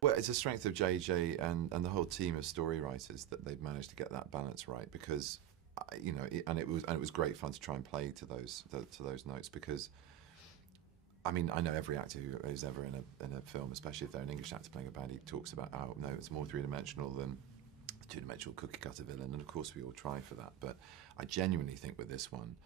Well, it's a strength of JJ and the whole team of story writers that they've managed to get that balance right, because you know, and it was great fun to try and play to those notes, because I mean, I know every actor who's ever in a film, especially if they're an English actor playing a baddie, talks about how no, it's more three-dimensional than the two-dimensional cookie-cutter villain, and of course we all try for that. But I genuinely think with this one,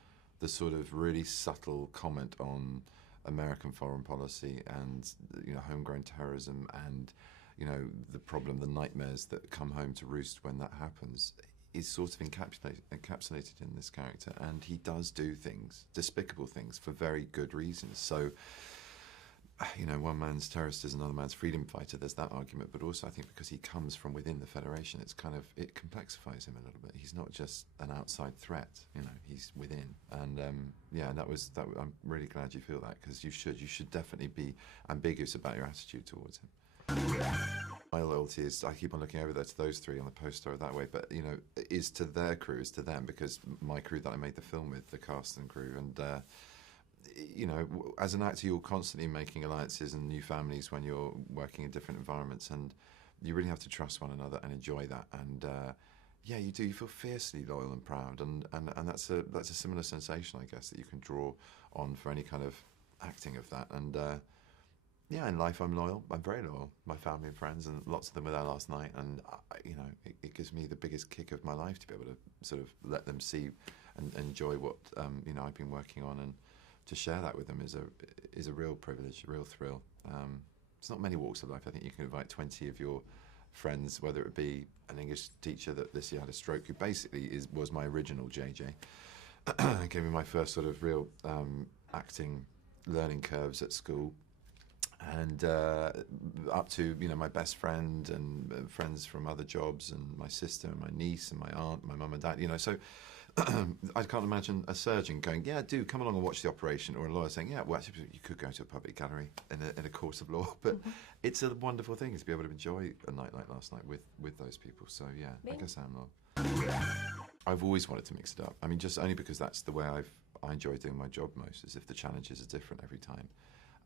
the sort of really subtle comment on American foreign policy and, you know, homegrown terrorism and, you know, the problem, the nightmares that come home to roost when that happens, is sort of encapsulated in this character, and he does do things, despicable things, for very good reasons. So, you know, one man's terrorist is another man's freedom fighter, there's that argument, but also I think because he comes from within the Federation, it's kind of, it complexifies him a little bit. He's not just an outside threat, you know, he's within. And yeah, and I'm really glad you feel that, because you should definitely be ambiguous about your attitude towards him. My loyalty is, I keep on looking over there to those three on the poster that way, but, you know, is to their crew, is to them, because my crew that I made the film with, the cast and crew, and, you know, as an actor, you're constantly making alliances and new families when you're working in different environments, and you really have to trust one another and enjoy that, and, yeah, you do, you feel fiercely loyal and proud, and that's a similar sensation, I guess, that you can draw on for any kind of acting of that, and, yeah, in life I'm loyal. I'm very loyal. My family and friends, and lots of them were there last night, and you know, it gives me the biggest kick of my life to be able to sort of let them see and enjoy what you know, I've been working on, and to share that with them is a real privilege, a real thrill. It's not many walks of life. I think you can invite 20 of your friends, whether it be an English teacher that this year had a stroke, who basically was my original JJ, gave me my first sort of real acting learning curves at school. And up to, you know, my best friend and friends from other jobs, and my sister and my niece and my aunt, my mum and dad, you know. So I can't imagine a surgeon going, yeah, do come along and watch the operation, or a lawyer saying, yeah, well, actually, you could go to a public gallery in a course of law. But it's a wonderful thing to be able to enjoy a night like last night with those people. So yeah, I guess I'm not. I've always wanted to mix it up. I mean, just only because that's the way I enjoy doing my job most, is if the challenges are different every time.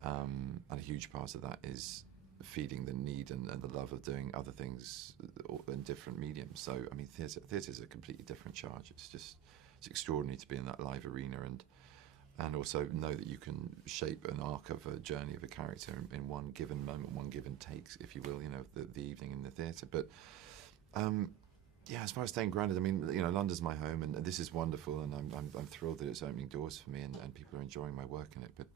And a huge part of that is feeding the need and the love of doing other things in different mediums. So, I mean, theatre is a completely different charge. It's extraordinary to be in that live arena and also know that you can shape an arc of a journey of a character in one given moment, one given take, if you will, you know, the evening in the theatre. But yeah, as far as staying grounded, I mean, you know, London's my home, and this is wonderful, and I'm thrilled that it's opening doors for me, and people are enjoying my work in it. But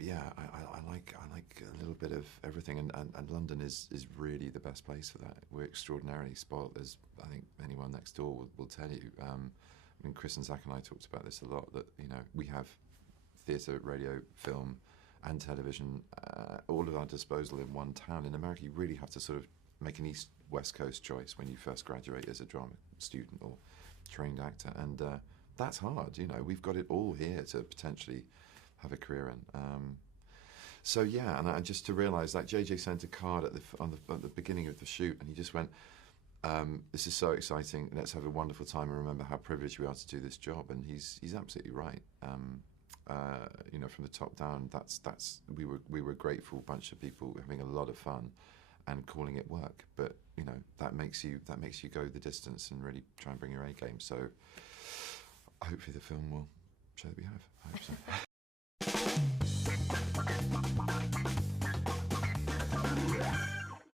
yeah, I like a little bit of everything, and London is really the best place for that. We're extraordinarily spoiled, as I think anyone next door will tell you. I mean, Chris and Zach and I talked about this a lot, that, you know, we have theatre, radio, film and television all at our disposal in one town. In America, you really have to sort of make an East-West Coast choice when you first graduate as a drama student or trained actor, and that's hard. You know, we've got it all here to potentially have a career in. So yeah, and just to realise, like, JJ sent a card at the beginning of the shoot, and he just went, "This is so exciting. Let's have a wonderful time and remember how privileged we are to do this job." And he's absolutely right. You know, from the top down, we were a grateful bunch of people having a lot of fun and calling it work. But you know, that makes you go the distance and really try and bring your A game. So hopefully the film will show that we have. I hope so.